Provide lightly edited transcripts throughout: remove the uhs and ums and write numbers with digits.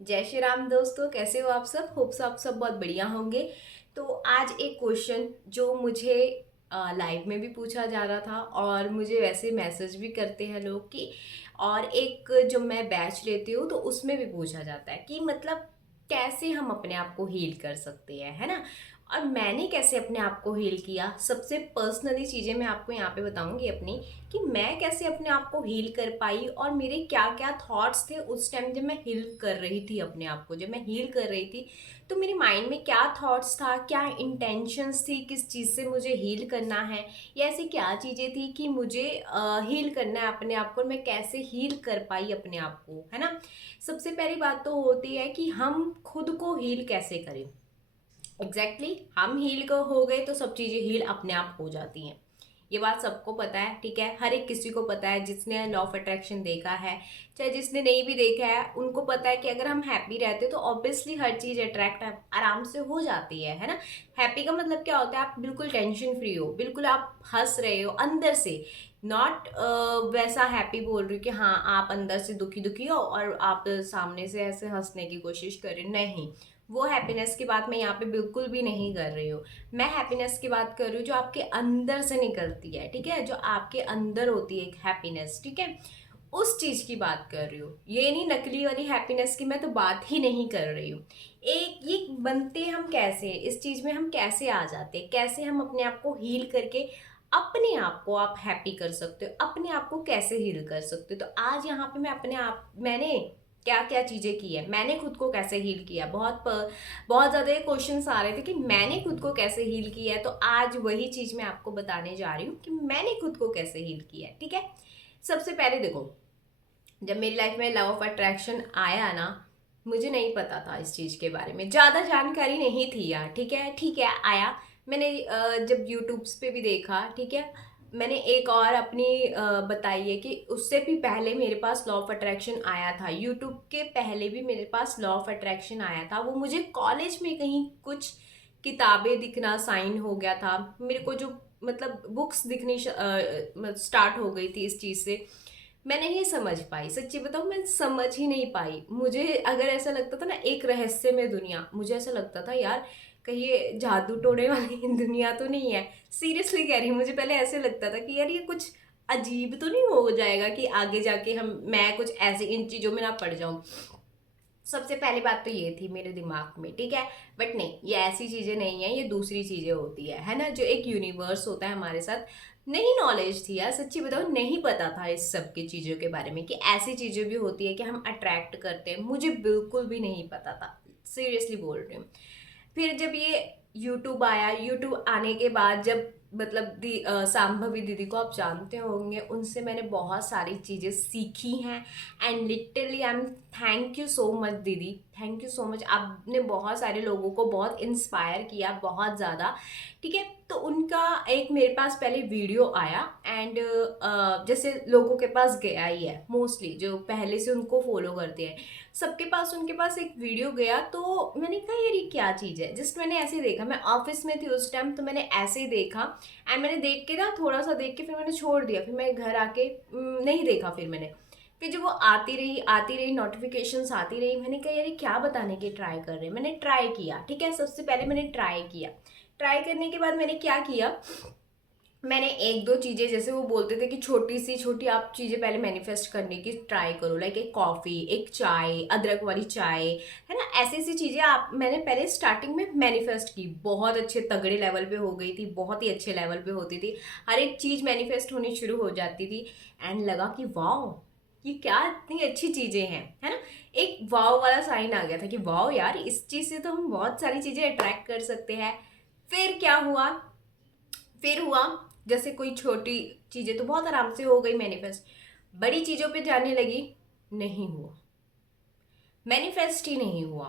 जय श्री राम दोस्तों, कैसे हो आप सब। होप सो आप सब बहुत बढ़िया होंगे। तो आज एक क्वेश्चन जो मुझे लाइव में भी पूछा जा रहा था और मुझे वैसे मैसेज भी करते हैं लोग कि, और एक जो मैं बैच लेती हूँ तो उसमें भी पूछा जाता है कि मतलब कैसे हम अपने आप को हील कर सकते हैं, है ना। और मैंने कैसे अपने आप को हील किया, सबसे पर्सनली चीज़ें मैं आपको यहाँ पे बताऊंगी अपनी, कि मैं कैसे अपने आप को हील कर पाई और मेरे क्या क्या थॉट्स थे उस टाइम जब मैं हील कर रही थी अपने आप को। जब मैं हील कर रही थी तो मेरे माइंड में क्या थॉट्स था, क्या इंटेंशंस थी, किस चीज़ से मुझे हील करना है, या ऐसी क्या चीज़ें थी कि मुझे हील करना है अपने आप को, और मैं कैसे हील कर पाई अपने आप को, है ना। सबसे पहली बात तो होती है कि हम खुद को हील कैसे करें। हम हील को हो गए तो सब चीज़ें हील अपने आप हो जाती हैं। ये बात सबको पता है, ठीक है। हर एक किसी को पता है, जिसने लॉ ऑफ अट्रैक्शन देखा है, चाहे जिसने नहीं भी देखा है, उनको पता है कि अगर हम हैप्पी रहते हैं तो ऑब्वियसली हर चीज़ अट्रैक्ट आराम से हो जाती है ना। हैप्पी का मतलब क्या होता है, आप बिल्कुल टेंशन फ्री हो, बिल्कुल आप हंस रहे हो अंदर से। नॉट वैसा हैप्पी बोल रही हूँ कि हाँ आप अंदर से दुखी दुखी हो और आप सामने से ऐसे हंसने की कोशिश कर रहे हो, नहीं। वो हैप्पीनेस की बात मैं यहाँ पे बिल्कुल भी नहीं कर रही हूँ। मैं हैप्पीनेस की बात कर रही हूँ जो आपके अंदर से निकलती है, ठीक है, जो आपके अंदर होती है एक हैप्पीनेस, ठीक है। उस चीज की बात कर रही हूँ, ये नहीं नकली वाली हैप्पीनेस की मैं तो बात ही नहीं कर रही हूँ। एक ये बनते हम कैसे, इस चीज में हम कैसे आ जाते हैं, कैसे हम अपने आप को हील करके अपने आप को आप हैप्पी कर सकते हो, अपने आप को कैसे हील कर सकते हो। तो आज यहाँ पे मैं अपने आप, मैंने क्या क्या चीजें की है, मैंने खुद को कैसे हील किया। बहुत ज़्यादा ये क्वेश्चंस आ रहे थे कि मैंने खुद को कैसे हील किया है, तो आज वही चीज़ मैं आपको बताने जा रही हूँ कि मैंने खुद को कैसे हील किया है, ठीक है। सबसे पहले देखो, जब मेरी लाइफ में लव ऑफ अट्रैक्शन आया ना, मुझे नहीं पता था इस चीज़ के बारे में, ज़्यादा जानकारी नहीं थी यार, ठीक है आया। मैंने जब यूट्यूब्स पे भी देखा, ठीक है। मैंने एक और अपनी बताई है कि उससे भी पहले मेरे पास लॉ ऑफ अट्रैक्शन आया था, यूट्यूब के पहले भी मेरे पास लॉ ऑफ अट्रैक्शन आया था। वो मुझे कॉलेज में कहीं कुछ किताबें दिखना साइन हो गया था मेरे को, जो मतलब बुक्स दिखनी स्टार्ट हो गई थी इस चीज़ से। मैं नहीं समझ पाई, सच्ची बताऊं मैं समझ ही नहीं पाई। मुझे अगर ऐसा लगता था ना एक रहस्यमय दुनिया, मुझे ऐसा लगता था यार कहीं ये जादू टोने वाली दुनिया तो नहीं है। सीरियसली कह रही हूँ, मुझे पहले ऐसे लगता था कि यार ये कुछ अजीब तो नहीं हो जाएगा कि आगे जाके हम मैं कुछ ऐसे इन चीजों में ना पड़ जाऊं। सबसे पहली बात तो ये थी मेरे दिमाग में, ठीक है। बट नहीं, ये ऐसी चीजें नहीं है, ये दूसरी चीजें होती है ना, जो एक यूनिवर्स होता है हमारे साथ। नहीं नॉलेज थी यार, सच्ची बताओ नहीं पता था इस सब की चीजों के बारे में कि ऐसी चीजें भी होती है कि हम अट्रैक्ट करते हैं, मुझे बिल्कुल भी नहीं पता था। सीरियसली बोल रही हूँ। फिर जब ये यूट्यूब आया, यूट्यूब आने के बाद जब मतलब सांभवी दीदी को आप जानते होंगे, उनसे मैंने बहुत सारी चीज़ें सीखी हैं। And literally I am thank you so much दीदी, थैंक यू सो मच। आपने बहुत सारे लोगों को बहुत इंस्पायर किया, बहुत ज़्यादा, ठीक है। तो उनका एक मेरे पास पहले वीडियो आया, एंड जैसे लोगों के पास गया ही है मोस्टली, जो पहले से उनको फॉलो करते हैं सबके पास, उनके पास एक वीडियो गया। तो मैंने कहा यार ये क्या चीज़ है, जस्ट मैंने ऐसे ही देखा, मैं ऑफिस में थी उस टाइम, तो मैंने ऐसे ही देखा। एंड मैंने देख के ना थोड़ा सा देख के फिर मैंने छोड़ दिया, फिर मैं घर आके नहीं देखा। फिर मैंने, फिर जब वो आती रही नोटिफिकेशंस आती रही, मैंने कहा यार ये क्या बताने की ट्राई कर रहे हैं। मैंने ट्राई किया, ठीक है, सबसे पहले मैंने ट्राई किया। ट्राई करने के बाद मैंने क्या किया, मैंने एक दो चीज़ें, जैसे वो बोलते थे कि छोटी सी छोटी आप चीज़ें पहले मैनिफेस्ट करने की ट्राई करो, लाइक एक कॉफ़ी, एक चाय, अदरक वाली चाय, है ना। ऐसी ऐसी चीज़ें आप मैंने पहले स्टार्टिंग में मैनिफेस्ट की, बहुत अच्छे तगड़े लेवल पे हो गई थी, बहुत ही अच्छे लेवल पे होती थी, हर एक चीज़ मैनिफेस्ट होनी शुरू हो जाती थी। एंड लगा कि वाओ ये क्या इतनी अच्छी चीज़ें हैं, है ना। एक वाओ वाला साइन आ गया था कि वाओ यार इस चीज़ से तो हम बहुत सारी चीज़ें अट्रैक्ट कर सकते हैं। फिर क्या हुआ, फिर हुआ जैसे कोई छोटी चीजें तो बहुत आराम से हो गई मैनिफेस्ट, बड़ी चीजों पे जाने लगी, नहीं हुआ, मैनिफेस्ट ही नहीं हुआ।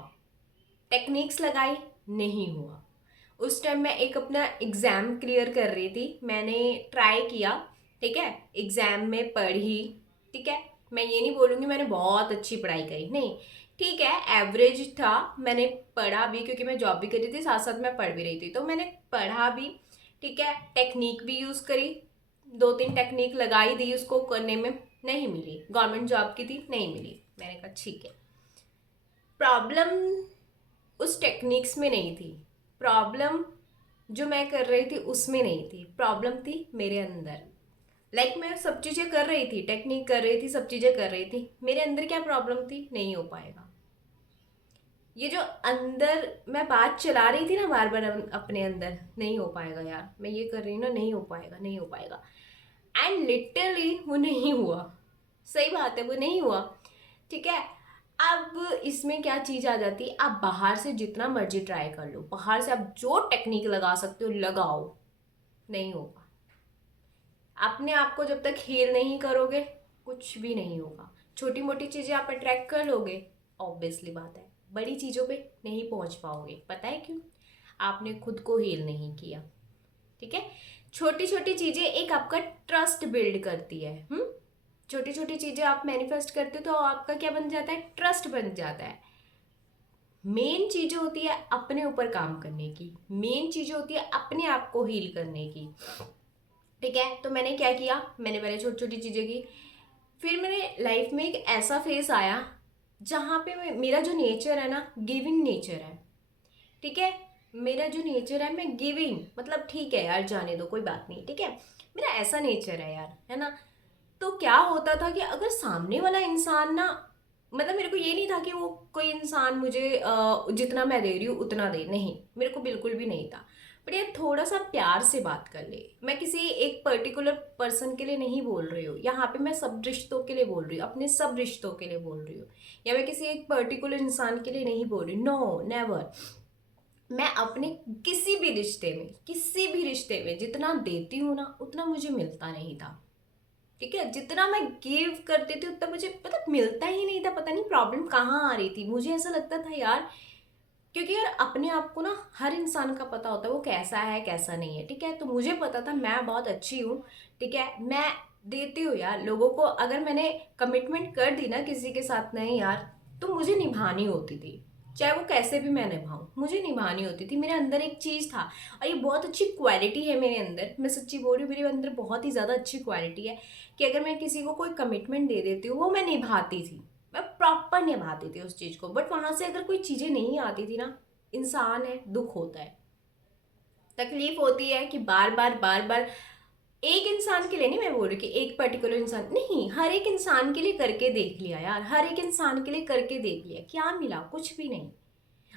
टेक्निक्स लगाई, नहीं हुआ। उस टाइम मैं एक अपना एग्जाम क्लियर कर रही थी, मैंने ट्राई किया, ठीक है, एग्जाम में पढ़ी, ठीक है। मैं ये नहीं बोलूँगी मैंने बहुत अच्छी पढ़ाई करी, नहीं, ठीक है, एवरेज था। मैंने पढ़ा भी क्योंकि मैं जॉब भी कर रही थी, साथ साथ मैं पढ़ भी रही थी, तो मैंने पढ़ा भी, ठीक है। टेक्निक भी यूज़ करी, दो तीन टेक्निक लगाई दी उसको करने में, नहीं मिली। गवर्नमेंट जॉब की थी, नहीं मिली। मैंने कहा ठीक है, प्रॉब्लम उस टेक्निक्स में नहीं थी, प्रॉब्लम जो मैं कर रही थी उसमें नहीं थी, प्रॉब्लम थी मेरे अंदर। मैं सब चीज़ें कर रही थी, टेक्निक कर रही थी, सब चीज़ें कर रही थी, मेरे अंदर क्या प्रॉब्लम थी, नहीं हो पाएगा। ये जो अंदर मैं बात चला रही थी ना बार बार अपने अंदर, नहीं हो पाएगा यार, मैं ये कर रही हूँ ना, नहीं हो पाएगा, नहीं हो पाएगा। एंड लिटरली वो नहीं हुआ। सही बात है, वो नहीं हुआ। ठीक है। अब इसमें क्या चीज़ आ जाती है, आप बाहर से जितना मर्जी ट्राई कर लो, बाहर से आप जो टेक्निक लगा सकते हो लगाओ, नहीं होगा। अपने आप को जब तक हील नहीं करोगे कुछ भी नहीं होगा। छोटी मोटी चीज़ें आप अट्रैक्ट कर लोगे, ऑब्वियसली बात है, बड़ी चीज़ों पे नहीं पहुंच पाओगे। पता है क्यों? आपने खुद को हील नहीं किया। ठीक है। छोटी छोटी चीज़ें एक आपका ट्रस्ट बिल्ड करती है। छोटी छोटी चीज़ें आप मैनिफेस्ट करते हो तो आपका क्या बन जाता है, ट्रस्ट बन जाता है। मेन चीज़ होती है अपने ऊपर काम करने की, मेन चीज़ होती है अपने आप को हील करने की। ठीक है। तो मैंने क्या किया, मैंने पहले छोटी छोटी चीज़ें की। फिर मेरे लाइफ में एक ऐसा फेस आया जहाँ पे मेरा जो नेचर है ना, गिविंग नेचर है। ठीक है। मेरा जो नेचर है, मैं गिविंग, मतलब ठीक है यार जाने दो, कोई बात नहीं, ठीक है। मेरा ऐसा नेचर है यार, है ना। तो क्या होता था कि अगर सामने वाला इंसान ना, मतलब मेरे को ये नहीं था कि वो कोई इंसान मुझे जितना मैं दे रही हूँ उतना दे, नहीं, मेरे को बिल्कुल भी नहीं था। बट यार थोड़ा सा प्यार से बात कर ले। मैं किसी एक पर्टिकुलर पर्सन के लिए नहीं बोल रही हूँ यहाँ पे, मैं सब रिश्तों के लिए बोल रही हूँ, अपने सब रिश्तों के लिए बोल रही हूँ, या मैं किसी एक पर्टिकुलर इंसान के लिए नहीं बोल रही, नो नेवर। मैं अपने किसी भी रिश्ते में जितना देती हूँ ना उतना मुझे मिलता नहीं था। ठीक है। जितना मैं गिव करती थी उतना मुझे मतलब मिलता ही नहीं था। पता नहीं प्रॉब्लम कहाँ आ रही थी, मुझे ऐसा लगता था यार, क्योंकि यार अपने आप को ना हर इंसान का पता होता है वो कैसा है कैसा नहीं है। ठीक है। तो मुझे पता था मैं बहुत अच्छी हूँ। ठीक है। मैं देती हूँ यार लोगों को, अगर मैंने कमिटमेंट कर दी ना किसी के साथ, नहीं यार, तो मुझे निभानी होती थी। चाहे वो कैसे भी मैं निभाऊं, मुझे निभानी होती थी। मेरे अंदर एक चीज़ था, और ये बहुत अच्छी क्वालिटी है मेरे अंदर, मैं सच्ची बोल रही हूँ, मेरे अंदर बहुत ही ज़्यादा अच्छी क्वालिटी है कि अगर मैं किसी को कोई कमिटमेंट दे देती हूँ वो मैं निभाती थी, मैं प्रॉपर निभाती थी उस चीज़ को। बट वहाँ से अगर कोई चीज़ें नहीं आती थी ना, इंसान है, दुख होता है, तकलीफ होती है कि बार बार एक इंसान के लिए नहीं, मैं बोल रही कि एक पर्टिकुलर इंसान नहीं, हर एक इंसान के लिए करके देख लिया यार, हर एक इंसान के लिए करके देख लिया, क्या मिला, कुछ भी नहीं।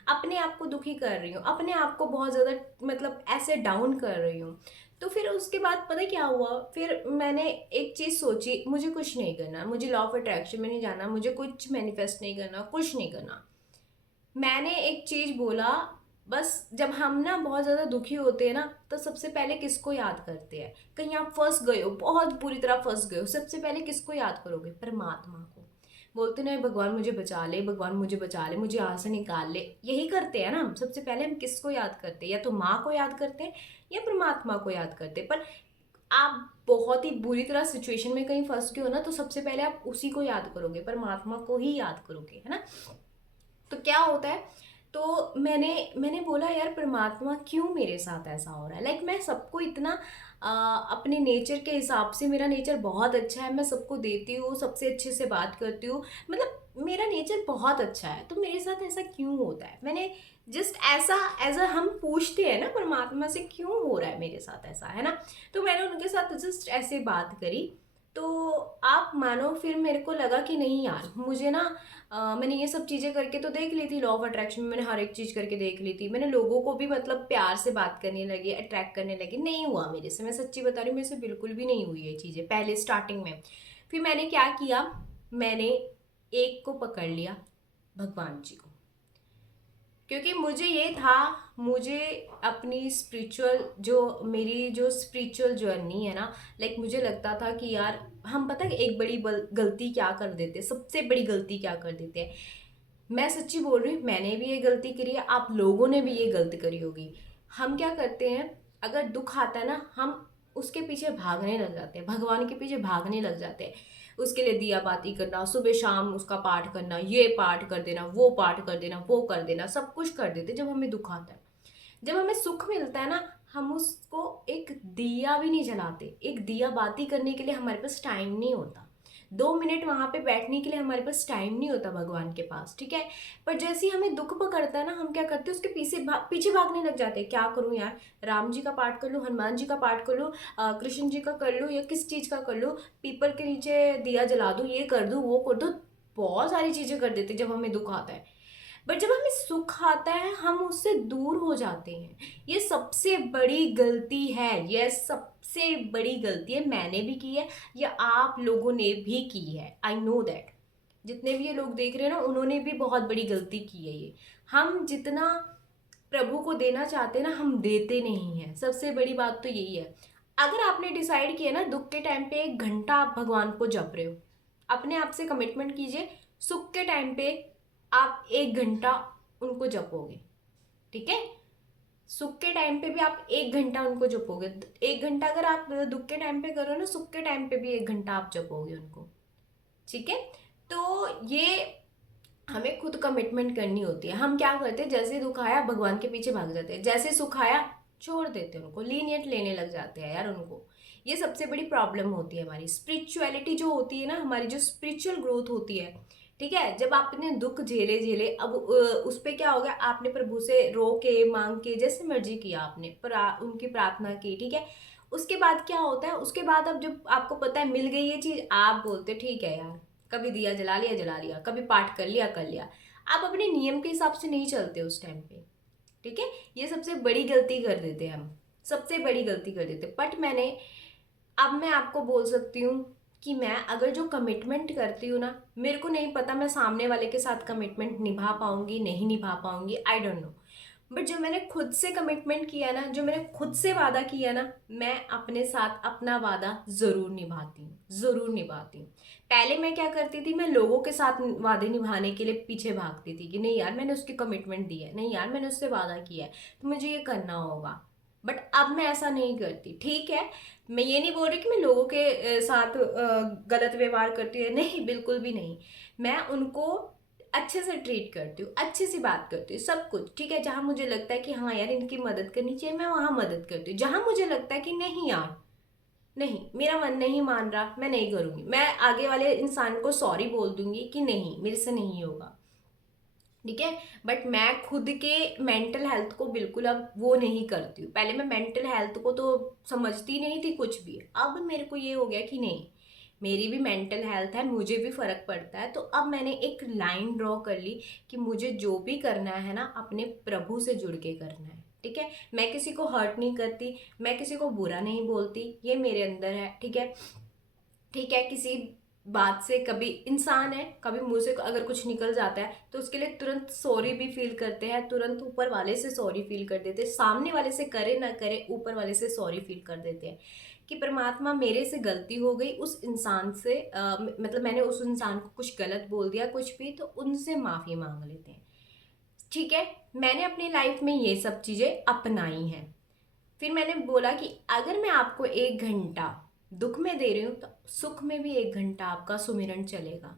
अपने आप को दुखी कर रही हूँ, अपने आप को बहुत ज़्यादा मतलब ऐसे डाउन कर रही हूँ। तो फिर उसके बाद पता है क्या हुआ, फिर मैंने एक चीज़ सोची, मुझे कुछ नहीं करना, मुझे लॉ ऑफ अट्रैक्शन में नहीं जाना, मुझे कुछ मैनिफेस्ट नहीं करना, कुछ नहीं करना। मैंने एक चीज बोला, बस जब हम ना बहुत ज्यादा दुखी होते हैं ना, तो सबसे पहले किसको याद करते हैं, कहीं आप फंस गए हो, बहुत बुरी तरह फंस गए हो, सबसे पहले किसको याद करोगे, परमात्मा को। बोलते ना भगवान मुझे बचा ले, भगवान मुझे बचा ले, मुझे यहाँ से निकाल ले, यही करते हैं ना हम। सबसे पहले हम किसको याद करते हैं, या तो माँ को याद करते हैं या परमात्मा को याद करते हैं। पर आप बहुत ही बुरी तरह सिचुएशन में कहीं फंस गए हो ना, तो सबसे पहले आप उसी को याद करोगे, परमात्मा को ही याद करोगे, है ना। तो क्या होता है, तो मैंने बोला यार परमात्मा क्यों मेरे साथ ऐसा हो रहा है। मैं सबको इतना अपने नेचर के हिसाब से, मेरा नेचर बहुत अच्छा है, मैं सबको देती हूँ, सबसे अच्छे से बात करती हूँ, मतलब मेरा नेचर बहुत अच्छा है, तो मेरे साथ ऐसा क्यों होता है। मैंने जस्ट ऐसा एज अ हम पूछते हैं ना परमात्मा से, क्यों हो रहा है मेरे साथ ऐसा, है ना। तो मैंने उनके साथ जस्ट ऐसे बात करी। तो आप मानो फिर मेरे को लगा कि नहीं यार, मुझे ना मैंने ये सब चीज़ें करके तो देख ली थी, लॉ ऑफ अट्रैक्शन में मैंने हर एक चीज़ करके देख ली थी, मैंने लोगों को भी मतलब प्यार से बात करने लगी, अट्रैक्ट करने लगी, नहीं हुआ मेरे से, मैं सच्ची बता रही हूँ, मेरे से बिल्कुल भी नहीं हुई ये चीज़ें पहले स्टार्टिंग में। फिर मैंने क्या किया, मैंने एक को पकड़ लिया, भगवान जी को। क्योंकि मुझे ये था, मुझे अपनी स्पिरिचुअल जो मेरी जो स्पिरिचुअल जर्नी है ना, मुझे लगता था कि यार हम पता है एक बड़ी गलती क्या कर देते हैं, सबसे बड़ी गलती क्या कर देते हैं। मैं सच्ची बोल रही हूँ, मैंने भी ये गलती करी है, आप लोगों ने भी ये गलती करी होगी। हम क्या करते हैं, अगर दुख आता है ना, हम उसके पीछे भागने लग जाते हैं, भगवान के पीछे भागने लग जाते हैं, उसके लिए दिया बाती करना, सुबह शाम उसका पाठ करना, ये पाठ कर देना, वो पाठ कर देना, वो कर देना, सब कुछ कर देते जब हमें दुख आता है। जब हमें सुख मिलता है ना, हम उसको एक दिया भी नहीं जलाते, एक दिया बाती करने के लिए हमारे पास टाइम नहीं होता। 2 मिनट वहाँ पे बैठने के लिए हमारे पास टाइम नहीं होता भगवान के पास, ठीक है। पर जैसे ही हमें दुख पकड़ता है ना, हम क्या करते हैं, उसके पीछे भागने लग जाते हैं। क्या करूँ यार, राम जी का पाठ कर लूँ, हनुमान जी का पाठ कर लूँ, कृष्ण जी का कर लूँ, या किस चीज़ का कर लूँ, पीपल के नीचे दिया जला दूँ, ये कर दूँ, वो कर दूँ। बहुत सारी चीज़ें कर देते जब हमें दुख आता है। बट जब हमें सुख आता है हम उससे दूर हो जाते हैं। ये सबसे बड़ी गलती है, ये सबसे बड़ी गलती है। मैंने भी की है, या आप लोगों ने भी की है, आई नो दैट। जितने भी ये लोग देख रहे हैं ना, उन्होंने भी बहुत बड़ी गलती की है ये। हम जितना प्रभु को देना चाहते हैं ना, हम देते नहीं हैं। सबसे बड़ी बात तो यही है। अगर आपने डिसाइड किया ना, दुख के टाइम पे 1 घंटा आप भगवान को जप रहे हो, अपने आप से कमिटमेंट कीजिए, सुख के टाइम पे आप 1 घंटा उनको जपोगे, ठीक है। सुख के टाइम पे भी आप 1 घंटा उनको जपोगे। 1 घंटा अगर आप दुख के टाइम पे करो ना, सुख के टाइम पे भी 1 घंटा आप जपोगे उनको, ठीक है। तो ये हमें खुद कमिटमेंट करनी होती है। हम क्या करते हैं, जैसे दुख आया भगवान के पीछे भाग जाते हैं, जैसे सुख आया छोड़ देते हैं उनको, लीनियट लेने लग जाते हैं यार उनको। ये सबसे बड़ी प्रॉब्लम होती है हमारी। स्पिरिचुअलिटी जो होती है ना, हमारी जो स्पिरिचुअल ग्रोथ होती है, ठीक है। जब आपने दुख झेले झेले, अब उस पे क्या हो गया, आपने प्रभु से रो के मांग के जैसे मर्जी किया, आपने उनकी प्रार्थना की, ठीक है। उसके बाद क्या होता है, उसके बाद अब जब आपको पता है मिल गई ये चीज, आप बोलते ठीक है यार, कभी दिया जला लिया, कभी पाठ कर लिया। आप अपने नियम के हिसाब से नहीं चलते उस टाइम पे, ठीक है। ये सबसे बड़ी गलती कर देते हैं हम, सबसे बड़ी गलती कर देते हैं। बट अब मैं आपको बोल सकती हूँ कि मैं अगर जो कमिटमेंट करती हूँ ना, मेरे को नहीं पता मैं सामने वाले के साथ कमिटमेंट निभा पाऊंगी नहीं निभा पाऊंगी, आई डोंट नो। बट जो मैंने खुद से कमिटमेंट किया ना, जो मैंने खुद से वादा किया ना, मैं अपने साथ अपना वादा जरूर निभाती हूँ, जरूर निभाती हूँ। पहले मैं क्या करती थी, मैं लोगों के साथ वादे निभाने के लिए पीछे भागती थी कि नहीं यार मैंने उसकी कमिटमेंट दी है, नहीं यार मैंने उससे वादा किया है, तो मुझे ये करना होगा। बट अब मैं ऐसा नहीं करती, ठीक है। मैं ये नहीं बोल रही कि मैं लोगों के साथ गलत व्यवहार करती हूँ, नहीं, बिल्कुल भी नहीं। मैं उनको अच्छे से ट्रीट करती हूँ, अच्छे से बात करती हूँ, सब कुछ ठीक है। जहाँ मुझे लगता है कि हाँ यार इनकी मदद करनी चाहिए, मैं वहाँ मदद करती हूँ। जहाँ मुझे लगता है कि नहीं यार, नहीं, मेरा मन नहीं मान रहा, मैं नहीं करूँगी, मैं आगे वाले इंसान को सॉरी बोल दूंगी कि नहीं मेरे से नहीं होगा, ठीक है। बट मैं खुद के मेंटल हेल्थ को बिल्कुल अब वो नहीं करती हूँ। पहले मैं मेंटल हेल्थ को तो समझती नहीं थी कुछ भी, अब मेरे को ये हो गया कि नहीं, मेरी भी मेंटल हेल्थ है, मुझे भी फर्क पड़ता है। तो अब मैंने एक लाइन ड्रॉ कर ली कि मुझे जो भी करना है ना, अपने प्रभु से जुड़ के करना है, ठीक है। मैं किसी को हर्ट नहीं करती, मैं किसी को बुरा नहीं बोलती, ये मेरे अंदर है, ठीक है। ठीक है, किसी बात से, कभी इंसान है, कभी मुंह से अगर कुछ निकल जाता है तो उसके लिए तुरंत सॉरी भी फील करते हैं, तुरंत ऊपर वाले से सॉरी फील कर देते हैं। सामने वाले से करे ना करे, ऊपर वाले से सॉरी फील कर देते हैं कि परमात्मा मेरे से गलती हो गई, उस इंसान से मतलब मैंने उस इंसान को कुछ गलत बोल दिया कुछ भी, तो उनसे माफ़ी मांग लेते हैं, ठीक है। मैंने अपनी लाइफ में ये सब चीज़ें अपनाई हैं। फिर मैंने बोला कि अगर मैं आपको 1 घंटा दुख में दे रही हूँ, तो सुख में भी 1 घंटा आपका सुमिरन चलेगा।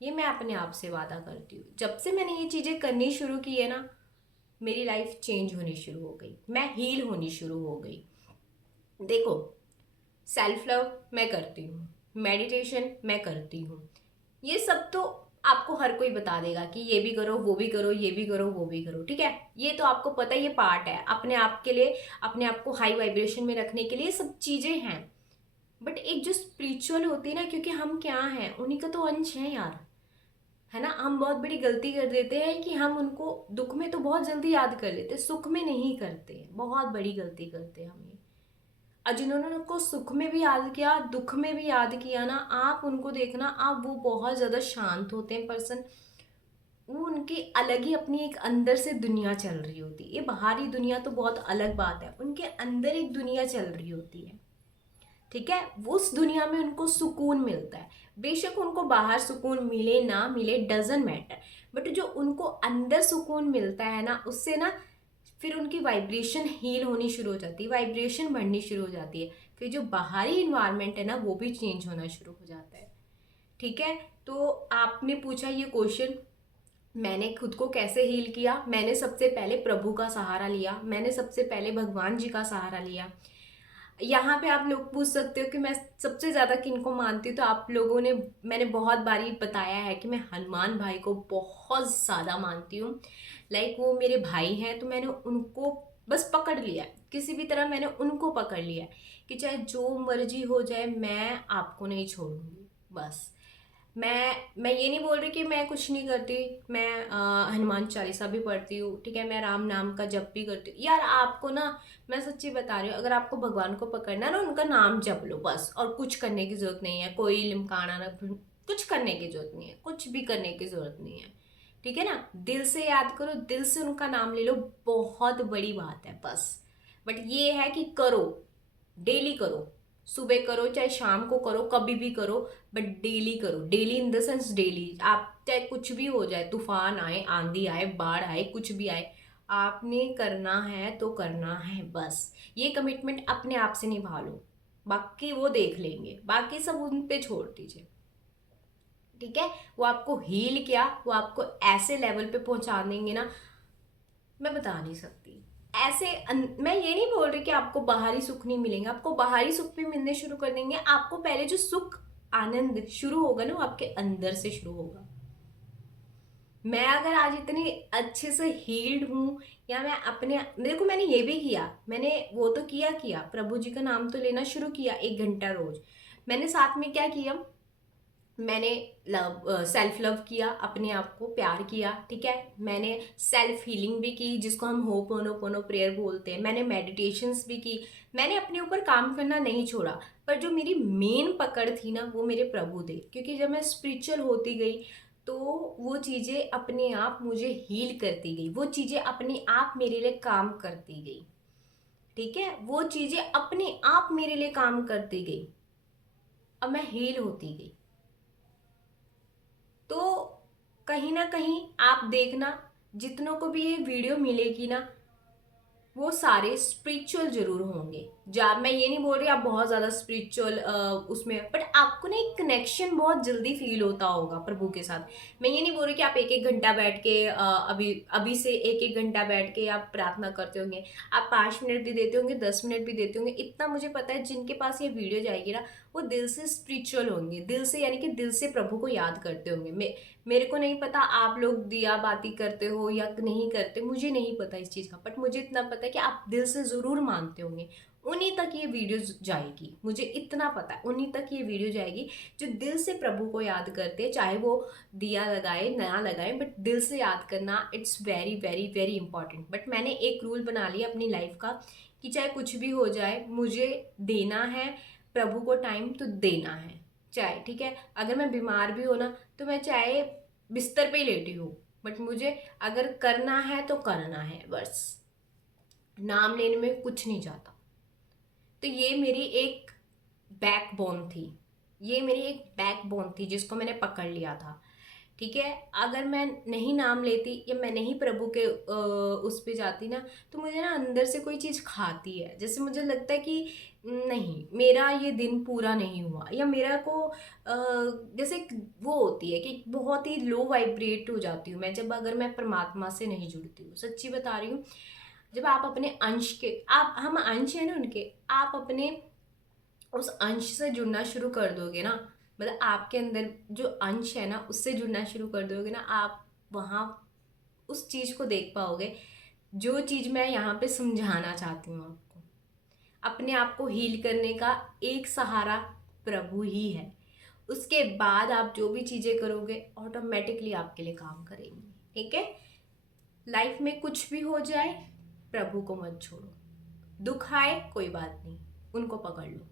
ये मैं अपने आप से वादा करती हूँ। जब से मैंने ये चीज़ें करनी शुरू की है ना, मेरी लाइफ चेंज होनी शुरू हो गई, मैं हील होनी शुरू हो गई। देखो, सेल्फ लव मैं करती हूँ, मेडिटेशन मैं करती हूँ, ये सब तो आपको हर कोई बता देगा कि ये भी करो, वो भी करो, ये भी करो, वो भी करो, ठीक है। ये तो आपको पता है, ये पार्ट है अपने आप के लिए, अपने आप को हाई वाइब्रेशन में रखने के लिए, सब चीज़ें हैं। बट एक जो स्पिरिचुअल होती है ना, क्योंकि हम क्या हैं, उन्हीं का तो अंश है यार, है ना। हम बहुत बड़ी गलती कर देते हैं कि हम उनको दुख में तो बहुत जल्दी याद कर लेते, सुख में नहीं करते, बहुत बड़ी गलती करते हैं हम ये। और जिन्होंने उनको सुख में भी याद किया, दुख में भी याद किया ना, आप उनको देखना, आप वो बहुत ज़्यादा शांत होते हैं पर्सन। वो उनकी अलग ही अपनी एक अंदर से दुनिया चल रही होती है। ये बाहरी दुनिया तो बहुत अलग बात है, उनके अंदर एक दुनिया चल रही होती है, ठीक है। उस दुनिया में उनको सुकून मिलता है। बेशक उनको बाहर सुकून मिले ना मिले, डजेंट मैटर, बट जो उनको अंदर सुकून मिलता है ना, उससे ना फिर उनकी वाइब्रेशन हील होनी शुरू हो जाती है, वाइब्रेशन बढ़नी शुरू हो जाती है। फिर जो बाहरी इन्वायरमेंट है ना, वो भी चेंज होना शुरू हो जाता है, ठीक है। तो आपने पूछा ये क्वेश्चन, मैंने खुद को कैसे हील किया। मैंने सबसे पहले प्रभु का सहारा लिया, मैंने सबसे पहले भगवान जी का सहारा लिया। यहाँ पे आप लोग पूछ सकते हो कि मैं सबसे ज़्यादा किनको मानती हूँ, तो आप लोगों ने, मैंने बहुत बारी बताया है कि मैं हनुमान भाई को बहुत ज़्यादा मानती हूँ। लाइक वो मेरे भाई हैं, तो मैंने उनको बस पकड़ लिया है, किसी भी तरह मैंने उनको पकड़ लिया है कि चाहे जो मर्जी हो जाए मैं आपको नहीं छोड़ूंगी। बस मैं ये नहीं बोल रही कि मैं कुछ नहीं करती, मैं हनुमान चालीसा भी पढ़ती हूँ, ठीक है, मैं राम नाम का जप भी करती हूँ। यार आपको ना, मैं सच्ची बता रही हूँ, अगर आपको भगवान को पकड़ना है ना, उनका नाम जप लो बस, और कुछ करने की जरूरत नहीं है, कोई लिमकाना ना, कुछ करने की जरूरत नहीं है, कुछ भी करने की जरूरत नहीं है, ठीक है ना। दिल से याद करो, दिल से उनका नाम ले लो, बहुत बड़ी बात है बस। बट ये है कि करो, डेली करो, सुबह करो चाहे शाम को करो, कभी भी करो, बट डेली करो। Daily in the sense daily, आप चाहे कुछ भी हो जाए, तूफान आए, आंधी आए, बाढ़ आए, कुछ भी आए, आपने करना है तो करना है बस। ये कमिटमेंट अपने आप से निभा लो, बाकी वो देख लेंगे, बाकी सब उन पे छोड़ दीजिए, ठीक है। वो आपको हील क्या, वो आपको ऐसे लेवल पे पहुंचा देंगे ना, मैं बता नहीं सकती। ऐसे मैं ये नहीं बोल रही कि आपको बाहरी सुख नहीं मिलेंगे, आपको बाहरी सुख भी मिलने शुरू कर देंगे। आपको पहले जो सुख आनंद शुरू होगा ना, वो आपके अंदर से शुरू होगा। मैं अगर आज इतनी अच्छे से हील्ड हूँ, या मैं अपने, देखो मैंने ये भी किया, मैंने वो तो किया प्रभु जी का नाम तो लेना शुरू किया 1 घंटा रोज। मैंने साथ में क्या किया, मैंने सेल्फ लव किया, अपने आप को प्यार किया, ठीक है। मैंने सेल्फ हीलिंग भी की, जिसको हम होपोनोपोनो प्रेयर बोलते हैं। मैंने मेडिटेशंस भी की। मैंने अपने ऊपर काम करना नहीं छोड़ा, पर जो मेरी मेन पकड़ थी ना, वो मेरे प्रभु थे। क्योंकि जब मैं स्पिरिचुअल होती गई, तो वो चीज़ें अपने आप मुझे हील करती गई, वो चीज़ें अपने आप मेरे लिए काम करती गई, ठीक है। वो चीज़ें अपने आप मेरे लिए काम करती गई, अब मैं हील होती गई। तो कहीं ना कहीं आप देखना, जितनों को भी ये वीडियो मिलेगी ना, वो सारे स्पिरिचुअल जरूर होंगे। जा मैं ये नहीं बोल रही आप बहुत ज्यादा स्पिरिचुअल उसमें, बट आपको ना एक कनेक्शन बहुत जल्दी फील होता होगा प्रभु के साथ। मैं ये नहीं बोल रही कि आप 1 1 घंटा बैठ के अभी अभी से 1 1 घंटा बैठ के आप प्रार्थना करते होंगे। आप 5 मिनट भी देते होंगे, 10 मिनट भी देते होंगे, इतना मुझे पता है जिनके पास ये वीडियो जाएगी ना, वो दिल से स्पिरिचुअल होंगे, दिल से, यानी कि दिल से प्रभु को याद करते होंगे। मेरे को नहीं पता आप लोग दिया बाती करते हो या नहीं करते, मुझे नहीं पता इस चीज़ का, बट मुझे इतना पता है कि आप दिल से ज़रूर मानते होंगे। उन्हीं तक ये वीडियो जाएगी, मुझे इतना पता है, उन्हीं तक ये वीडियो जाएगी जो दिल से प्रभु को याद करते हैं। चाहे वो दिया लगाए ना लगाए, बट दिल से याद करना it's very very very important. But मैंने एक रूल बना लिया अपनी लाइफ का कि चाहे कुछ भी हो जाए, मुझे देना है प्रभु को टाइम, तो देना है। चाहे, ठीक है, अगर मैं बीमार भी हो ना, तो मैं चाहे बिस्तर पे ही लेटी हूँ, बट मुझे अगर करना है तो करना है बस। नाम लेने में कुछ नहीं जाता। तो ये मेरी एक बैकबोन थी, ये मेरी एक बैकबोन थी जिसको मैंने पकड़ लिया था, ठीक है। अगर मैं नहीं नाम लेती या मैं नहीं प्रभु के उस पे जाती ना, तो मुझे ना अंदर से कोई चीज़ खाती है, जैसे मुझे लगता है कि नहीं, मेरा ये दिन पूरा नहीं हुआ, या मेरा को जैसे वो होती है कि बहुत ही लो वाइब्रेट हो जाती हूँ मैं जब, अगर मैं परमात्मा से नहीं जुड़ती हूँ। सच्ची बता रही हूँ, जब आप अपने अंश के, आप, हम अंश है ना उनके, आप अपने उस अंश से जुड़ना शुरू कर दोगे ना, मतलब आपके अंदर जो अंश है ना, उससे जुड़ना शुरू कर दोगे ना, आप वहाँ उस चीज़ को देख पाओगे, जो चीज़ मैं यहाँ पे समझाना चाहती हूँ आपको। अपने आप को हील करने का एक सहारा प्रभु ही है। उसके बाद आप जो भी चीज़ें करोगे, ऑटोमेटिकली आपके लिए काम करेंगी, ठीक है। लाइफ में कुछ भी हो जाए, प्रभु को मत छोड़ो। दुख आए कोई बात नहीं, उनको पकड़ लो,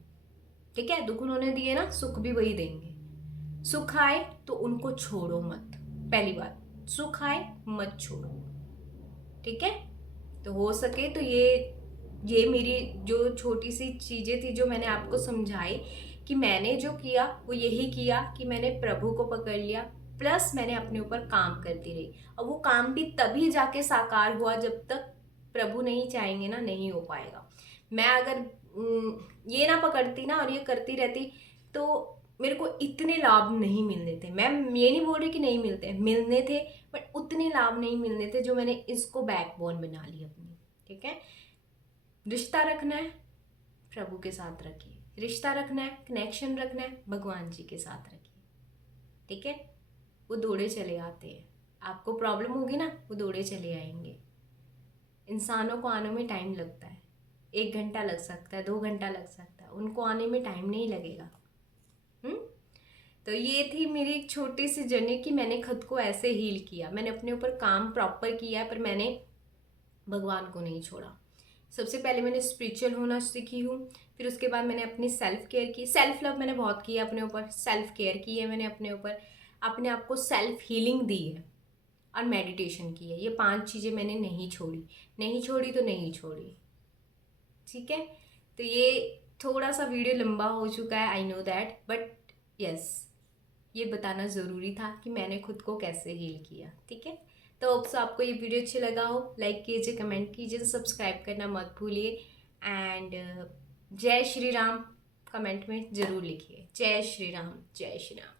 ठीक है। दुख उन्होंने दिए ना, सुख भी वही देंगे। सुख आए तो उनको छोड़ो मत, पहली बात, सुख आए मत छोड़ो, ठीक है। तो हो सके तो ये मेरी जो छोटी सी चीज़ें थी जो मैंने आपको समझाई, कि मैंने जो किया वो यही किया कि मैंने प्रभु को पकड़ लिया, प्लस मैंने अपने ऊपर काम करती रही। और वो काम भी तभी जाके साकार हुआ जब तक प्रभु नहीं चाहेंगे ना, नहीं हो पाएगा। मैं अगर ये ना पकड़ती ना और ये करती रहती, तो मेरे को इतने लाभ नहीं मिलने थे। मैं ये नहीं बोल रही कि नहीं मिलते, मिलने थे, बट उतने लाभ नहीं मिलने थे जो मैंने इसको बैकबोन बना ली अपनी, ठीक है। रिश्ता रखना है, प्रभु के साथ रखिए। रिश्ता रखना है, कनेक्शन रखना है, भगवान जी के साथ रखिए। ठीक है, वो दौड़े चले आते हैं। आपको प्रॉब्लम होगी ना, वो दौड़े चले आएंगे। इंसानों को आने में टाइम लगता है, 1 घंटा लग सकता है, 2 घंटा लग सकता है, उनको आने में टाइम नहीं लगेगा। तो ये थी मेरी एक छोटी सी जर्नी कि मैंने खुद को ऐसे हील किया। मैंने अपने ऊपर काम प्रॉपर किया, पर मैंने भगवान को नहीं छोड़ा। सबसे पहले मैंने स्पिरिचुअल होना सीखी हूँ, फिर उसके बाद मैंने अपनी सेल्फ केयर की। सेल्फ लव मैंने बहुत किया अपने ऊपर, सेल्फ केयर की है मैंने अपने ऊपर, अपने आप को सेल्फ हीलिंग दी है, और मेडिटेशन की है। ये 5 चीज़ें मैंने नहीं छोड़ी, नहीं छोड़ी तो नहीं छोड़ी। ठीक है, तो ये थोड़ा सा वीडियो लंबा हो चुका है, I know that, but yes, ये बताना ज़रूरी था कि मैंने खुद को कैसे हील किया। ठीक है, तो होप्स आपको ये वीडियो अच्छी लगा हो। लाइक कीजिए, कमेंट कीजिए, सब्सक्राइब करना मत भूलिए। एंड जय श्री राम कमेंट में ज़रूर लिखिए। जय श्री राम, जय श्री राम।